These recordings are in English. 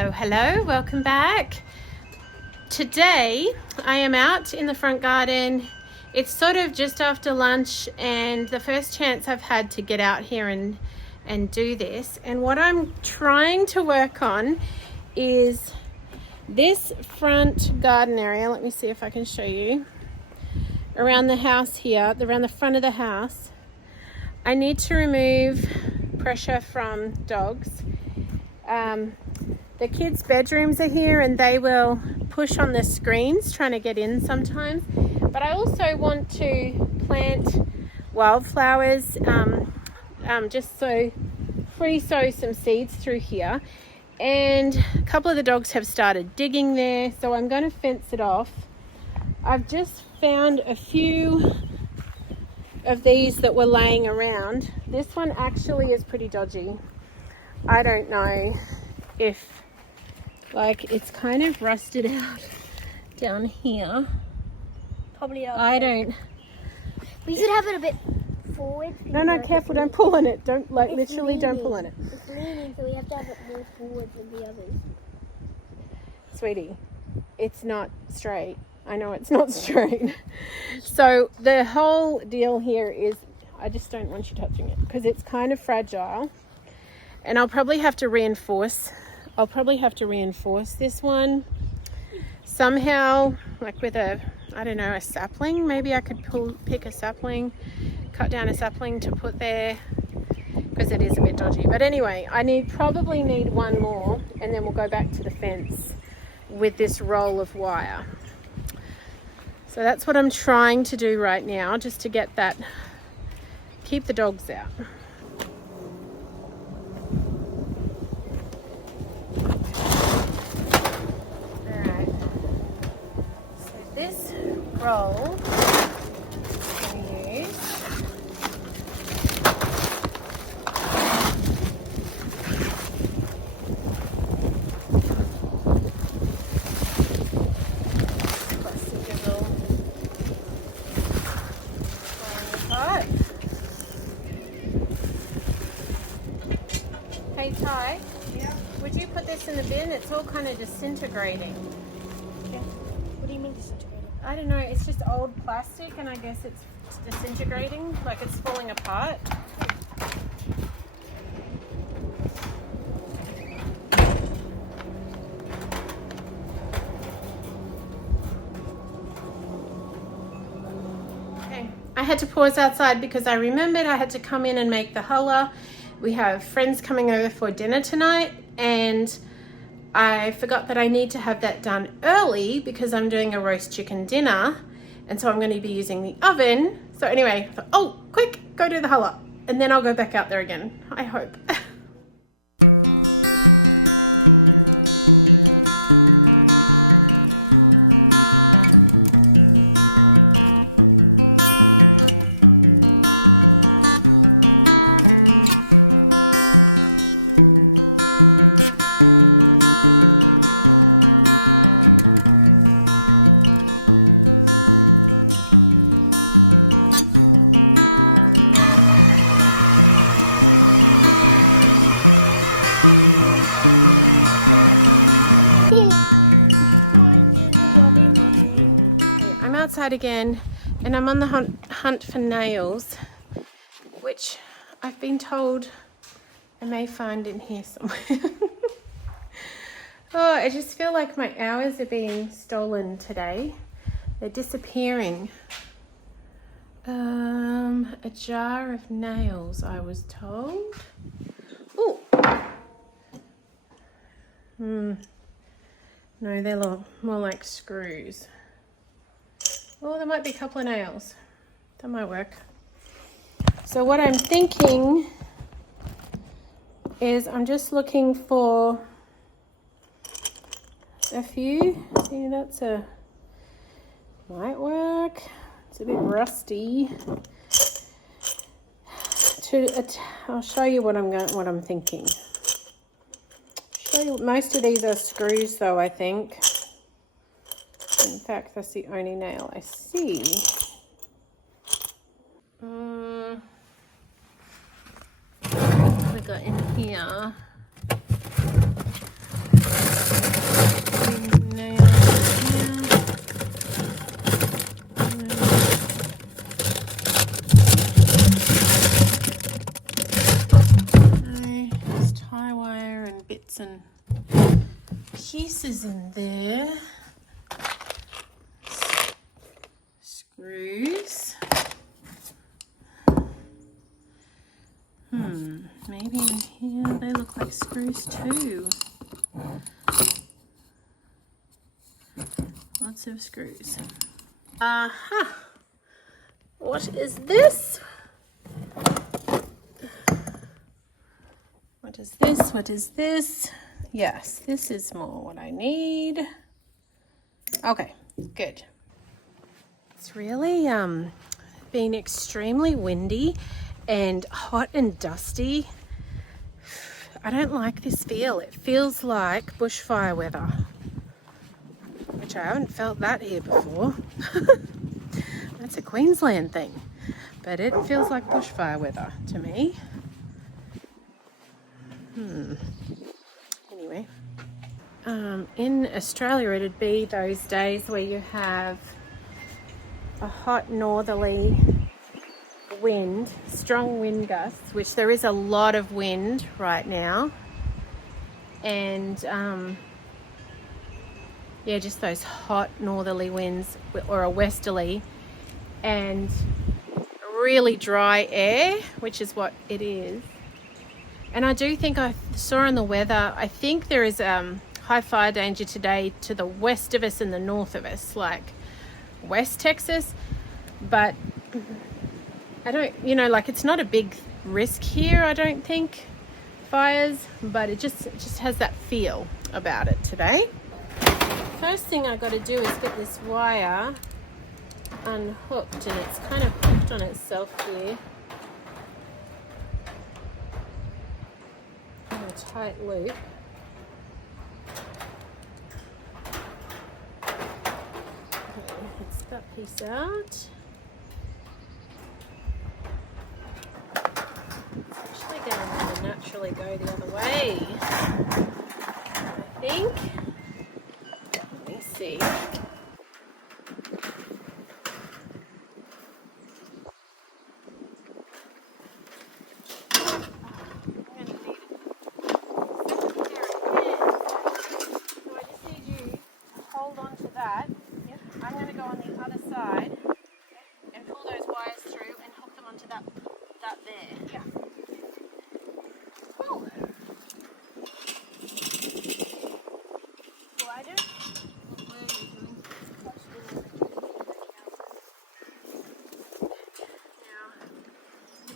Hello, welcome back. Today I am out in the front garden. It's sort of just after lunch and the first chance I've had to get out here and do this. And what I'm trying to work on is this front garden area. Let me see if I can show you. Around the house here, around the front of the house, I need to remove pressure from dogs. The kids' bedrooms are here and they will push on the screens trying to get in sometimes. But I also want to plant wildflowers, just so free sow some seeds through here. And a couple of the dogs have started digging there, so I'm going to fence it off. I've just found a few of these that were laying around. This one actually is pretty dodgy. I don't know if, it's kind of rusted out down here. Probably I don't. We should have it a bit forward. No, careful, don't pull on it. Don't, literally leaning. don't pull on it. It's leaning, so we have to have it more forward than the others. Sweetie, it's not straight. I know it's not straight. So the whole deal here is I just don't want you touching it because it's kind of fragile. And I'll probably have to reinforce this one somehow, like with a sapling. Maybe I could pick a sapling, cut down a sapling to put there because it is a bit dodgy. But anyway, I probably need one more and then we'll go back to the fence with this roll of wire. So that's what I'm trying to do right now, just to get that, keep the dogs out. Alright, so this roll I'm going to use. Hey Ty, yeah. Would you put this in the bin? It's all kind of disintegrating. Okay. What do you mean disintegrating? I don't know, it's just old plastic and I guess it's disintegrating, like it's falling apart. Okay, I had to pause outside because I remembered I had to come in and make the challah. We have friends coming over for dinner tonight and I forgot that I need to have that done early because I'm doing a roast chicken dinner and so I'm going to be using the oven. So anyway, I thought, oh, quick, go do the challah and then I'll go back out there again, I hope. I'm outside again and I'm on the hunt for nails, which I've been told I may find in here somewhere. Oh, I just feel like my hours are being stolen today. They're disappearing. A jar of nails, I was told. Ooh. No, they're more like screws. Oh, there might be a couple of nails. That might work. So what I'm thinking is I'm just looking for a few. See, might work. It's a bit rusty. I'll show you what I'm thinking. Most of these are screws though, I think. In fact, that's the only nail I see. What we got in here? pieces in there. Screws. Maybe in here they look like screws too. Lots of screws. What is this? What is this? What is this? Yes, this is more what I need. Okay, good. It's really been extremely windy and hot and dusty. I don't like this feel. It feels like bushfire weather, which I haven't felt that here before. That's a Queensland thing, but it feels like bushfire weather to me. Anyway, in Australia it'd be those days where you have a hot northerly wind, strong wind gusts, which there is a lot of wind right now, and yeah, just those hot northerly winds or a westerly, and really dry air, which is what it is. And I do think I saw in the weather, I think there is high fire danger today to the west of us and the north of us, like West Texas, but I don't, like it's not a big risk here, I don't think, fires, but it just has that feel about it today. First thing I got to do is get this wire unhooked, and it's kind of hooked on itself here in a tight loop. Okay, let's that piece out. It's actually going to naturally go the other way, I think. Let me see.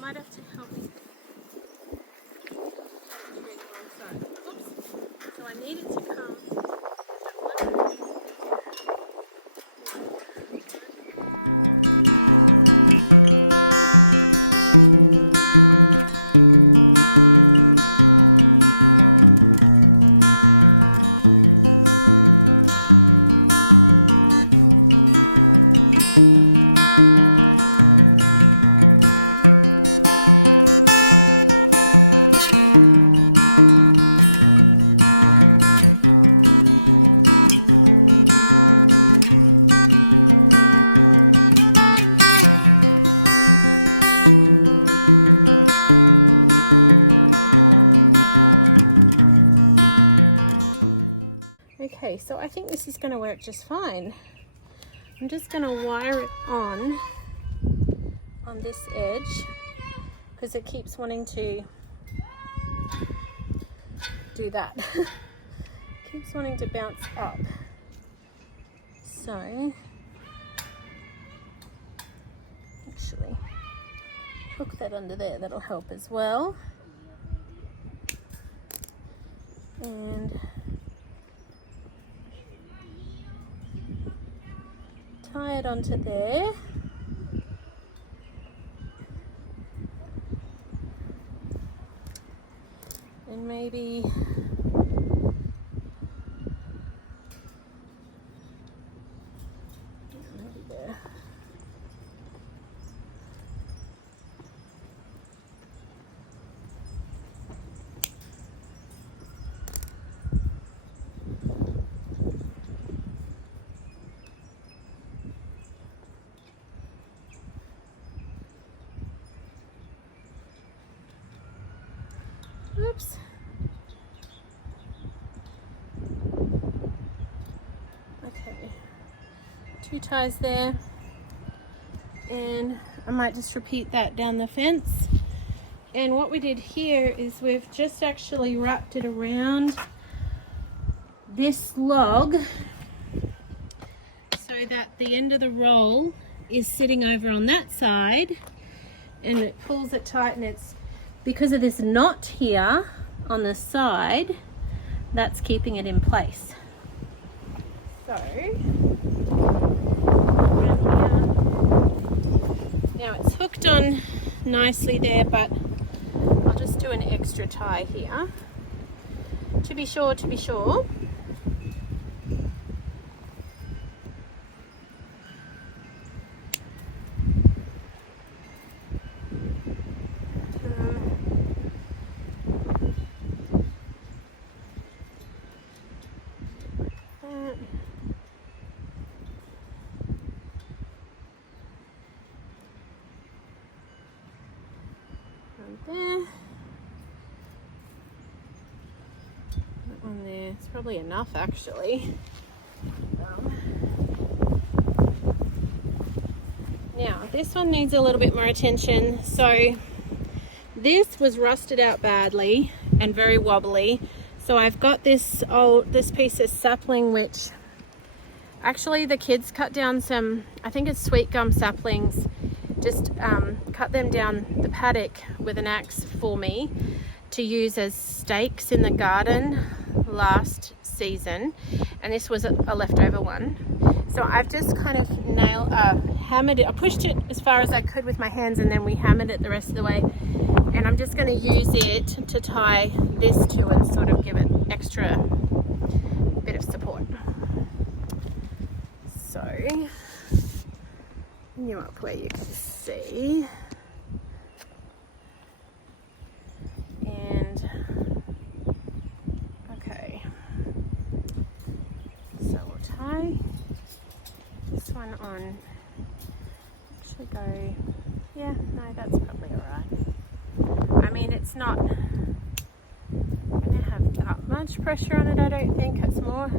Might have to help me. Oops. So I need it to come. Okay, so I think this is going to work just fine. I'm just going to wire it on this edge because it keeps wanting to do that. Keeps wanting to bounce up. So, actually, hook that under there, that'll help as well. And tie it onto there. And maybe there. Oops. 2 ties there, and I might just repeat that down the fence. And what we did here is we've just actually wrapped it around this log so that the end of the roll is sitting over on that side, and it pulls it tight, and it's because of this knot here on the side that's keeping it in place. So now it's hooked on nicely there, but I'll just do an extra tie here to be sure. There. That one there. It's probably enough actually. Now this one needs a little bit more attention. So this was rusted out badly and very wobbly. So I've got this piece of sapling, which actually the kids cut down some, I think it's sweet gum saplings, just cut them down the paddock with an axe for me to use as stakes in the garden last season, and this was a leftover one. So I've just kind of hammered it. I pushed it as far as I could with my hands, and then we hammered it the rest of the way, and I'm just going to use it to tie this to and sort of give it extra bit of support. So you up where you can see, and okay, so we'll tie this one on. Actually go, yeah, no, that's probably all right. I mean, it's not going to have that much pressure on it, I don't think. It's more,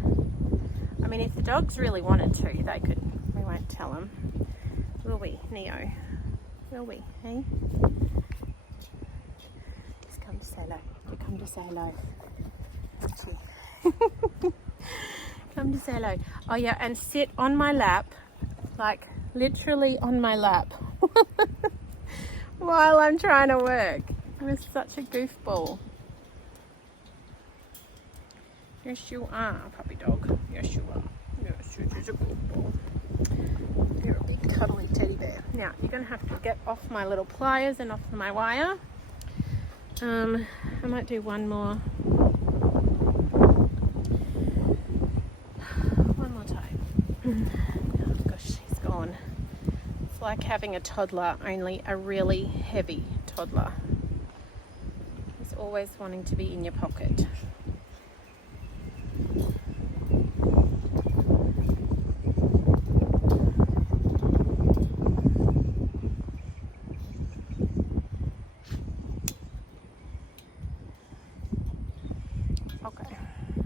I mean, if the dogs really wanted to, they could. We won't tell them. Will we, Neo? Will we, hey? Just come to say hello. You come to say hello. Come to say hello. Oh yeah, and sit on my lap, like literally on my lap, while I'm trying to work. You're such a goofball. Yes, you are, puppy dog. Yes, you are. Yes, you're just a goofball. You're a big cuddly teddy bear. Now you're going to have to get off my little pliers and off my wire. I might do one more time. Oh gosh, she's gone. It's like having a toddler, only a really heavy toddler. He's always wanting to be in your pocket.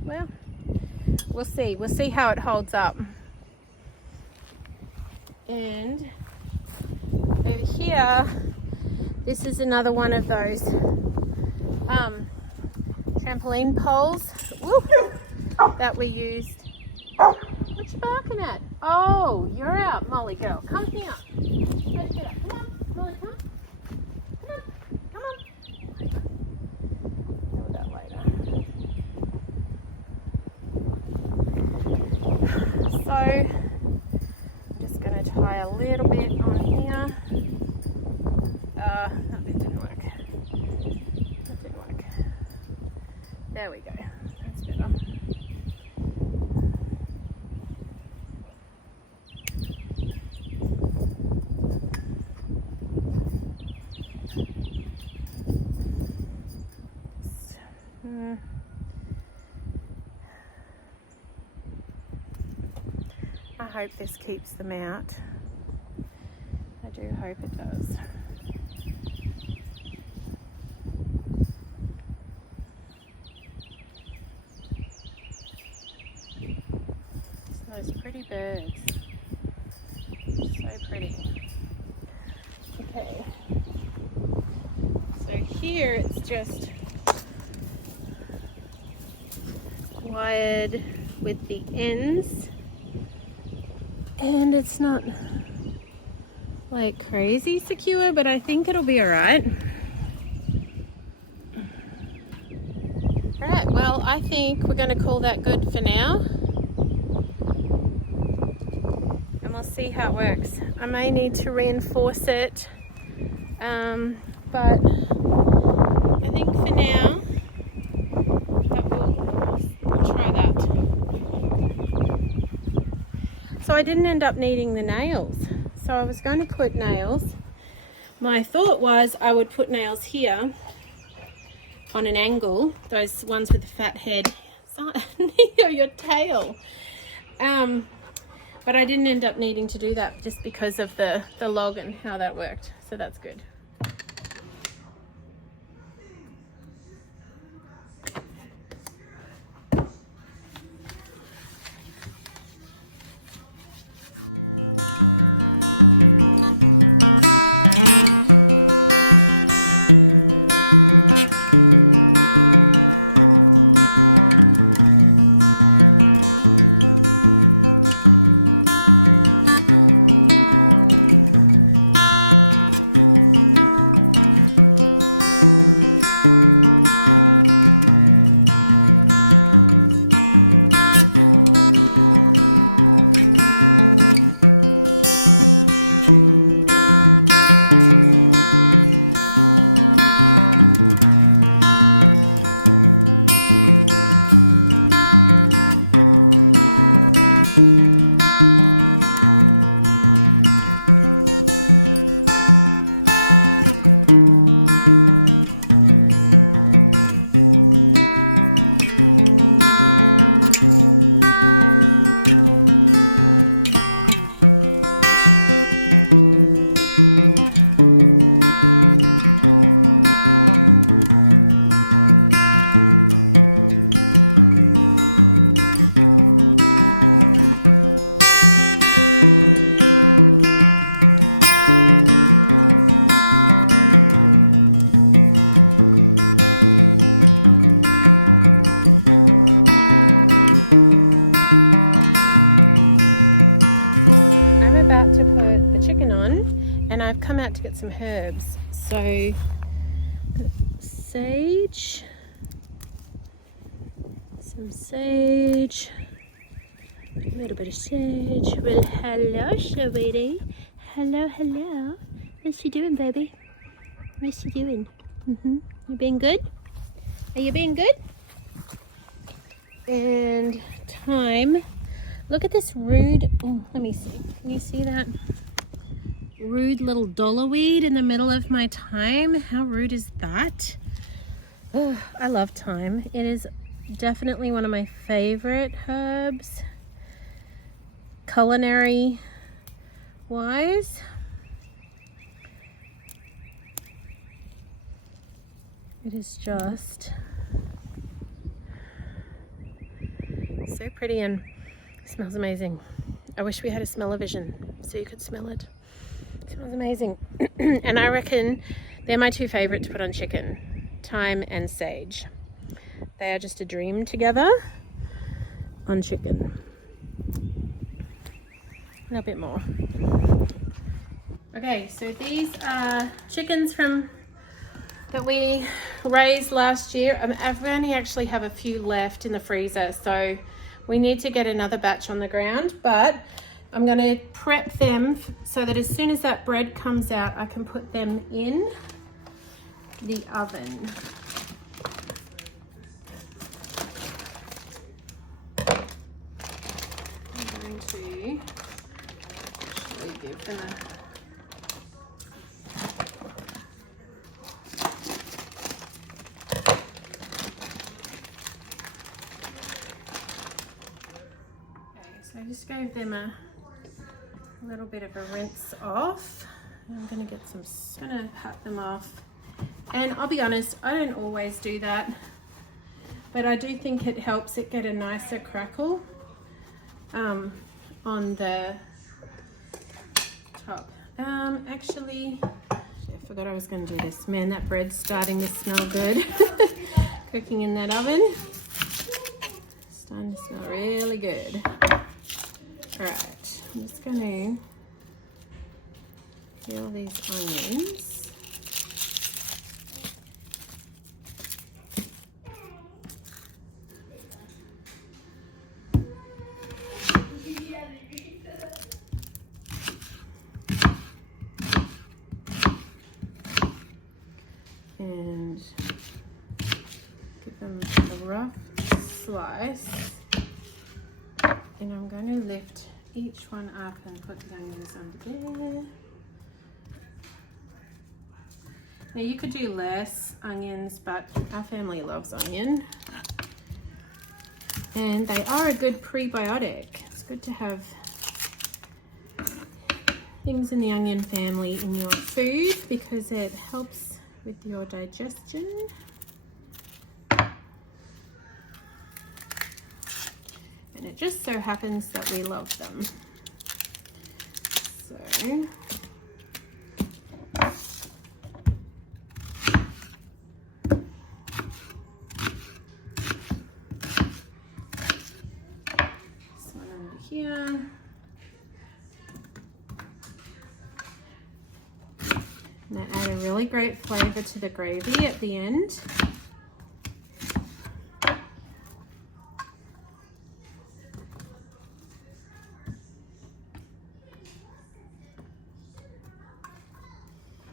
Well, we'll see how it holds up. And over here, this is another one of those trampoline poles that we used. What you barking at? Oh, you're out, Molly girl. Come here. Let's get up. Come on, Molly, come on. Come on. Deal with that later. So I'm just going to tie a little bit on here. That bit didn't work. That didn't work. There we go. That's better. I hope this keeps them out. I do hope it does. Those pretty birds. pretty. Okay. So here it's just wired with the ends, and it's not like crazy secure, but I think it'll be all right. All right, well, I think we're going to call that good for now, and we'll see how it works. I may need to reinforce it, but I think for now that we'll try that. So I didn't end up needing the nails. So I was going to put nails. My thought was I would put nails here on an angle, those ones with the fat head. Your tail. But I didn't end up needing to do that just because of the log and how that worked. So that's good. About to put the chicken on, and I've come out to get some herbs. So sage, some sage, a little bit of sage. Well, hello, sweetie. Hello, hello. What's you doing, baby? What's you doing? You being good? Are you being good? And thyme. Look at this rude, oh, let me see. Can you see that? Rude little dollar weed in the middle of my thyme. How rude is that? Oh, I love thyme. It is definitely one of my favorite herbs. Culinary wise. It is just so pretty and smells amazing. I wish we had a smell-o-vision so you could smell it. It smells amazing. And I reckon they're my two favorite to put on chicken. Thyme and sage. They are just a dream together on chicken. A little bit more. Okay, so these are chickens that we raised last year. I've only actually have a few left in the freezer, so we need to get another batch on the ground, but I'm going to prep them so that as soon as that bread comes out, I can put them in the oven. I'm going to actually give them I just gave them a little bit of a rinse off. I'm going to get some, going to pat them off. And I'll be honest, I don't always do that, but I do think it helps it get a nicer crackle on the top. Actually, I forgot I was going to do this. Man, that bread's starting to smell good. Cooking in that oven. Starting to smell really good. Alright, I'm just going to peel these onions. And give them a rough slice. And I'm going to lift each one up and put the onions under there. Now you could do less onions, but our family loves onion. And they are a good prebiotic. It's good to have things in the onion family in your food because it helps with your digestion. And it just so happens that we love them. So this one under here. And that add a really great flavour to the gravy at the end.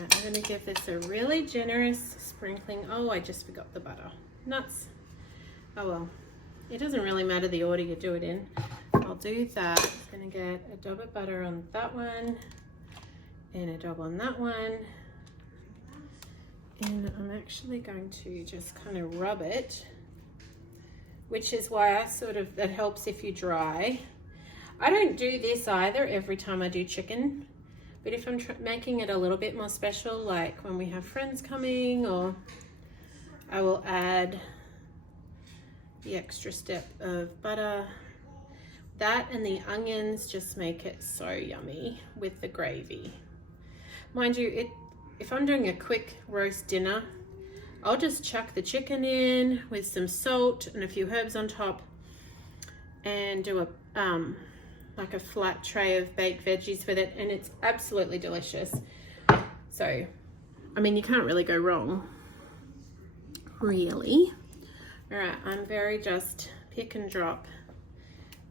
I'm going to give this a really generous sprinkling. Oh, I just forgot the butter. Nuts. Oh well, it doesn't really matter the order you do it in. I'll do that. I'm going to get a dab of butter on that one and a dab on that one. And I'm actually going to just kind of rub it, which is why I that helps if you dry. I don't do this either every time I do chicken, but if I'm making it a little bit more special, like when we have friends coming, or I will add the extra step of butter. That and the onions just make it so yummy with the gravy. Mind you, if I'm doing a quick roast dinner, I'll just chuck the chicken in with some salt and a few herbs on top and do a like a flat tray of baked veggies with it, and it's absolutely delicious. So, I mean, you can't really go wrong, really. All right, I'm very just pick and drop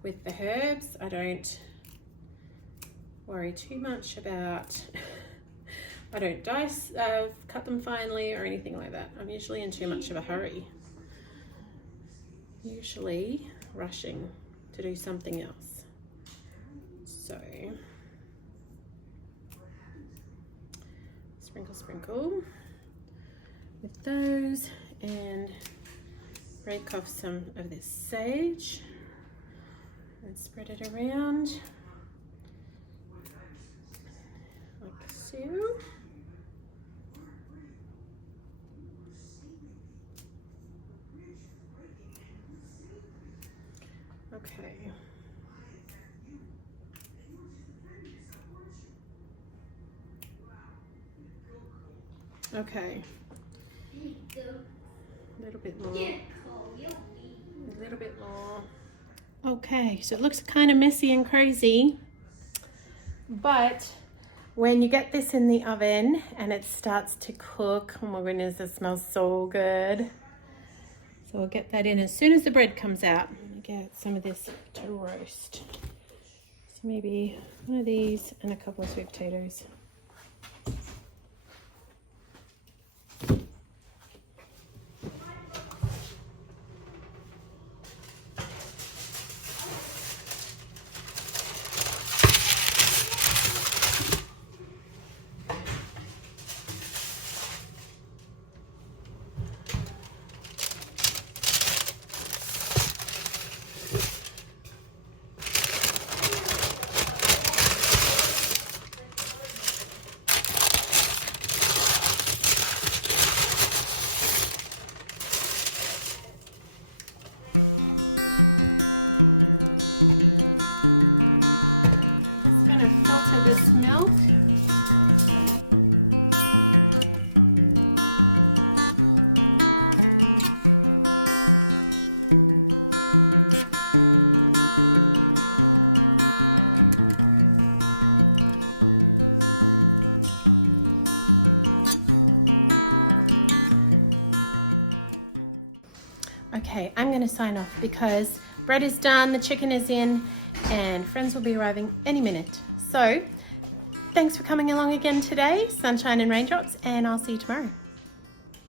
with the herbs. I don't worry too much about, I don't dice, cut them finely or anything like that. I'm usually in too much of a hurry. Usually rushing to do something else. So, sprinkle with those, and break off some of this sage and spread it around like so. Okay. Okay. A little bit more. A little bit more. Okay, so it looks kind of messy and crazy, but when you get this in the oven and it starts to cook, oh my goodness, it smells so good. So we'll get that in as soon as the bread comes out. Get some of this to roast. So maybe one of these and a couple of sweet potatoes. Filter this milk Okay, I'm going to sign off because bread is done, the chicken is in, and friends will be arriving any minute. So, thanks for coming along again today, sunshine and raindrops, and I'll see you tomorrow.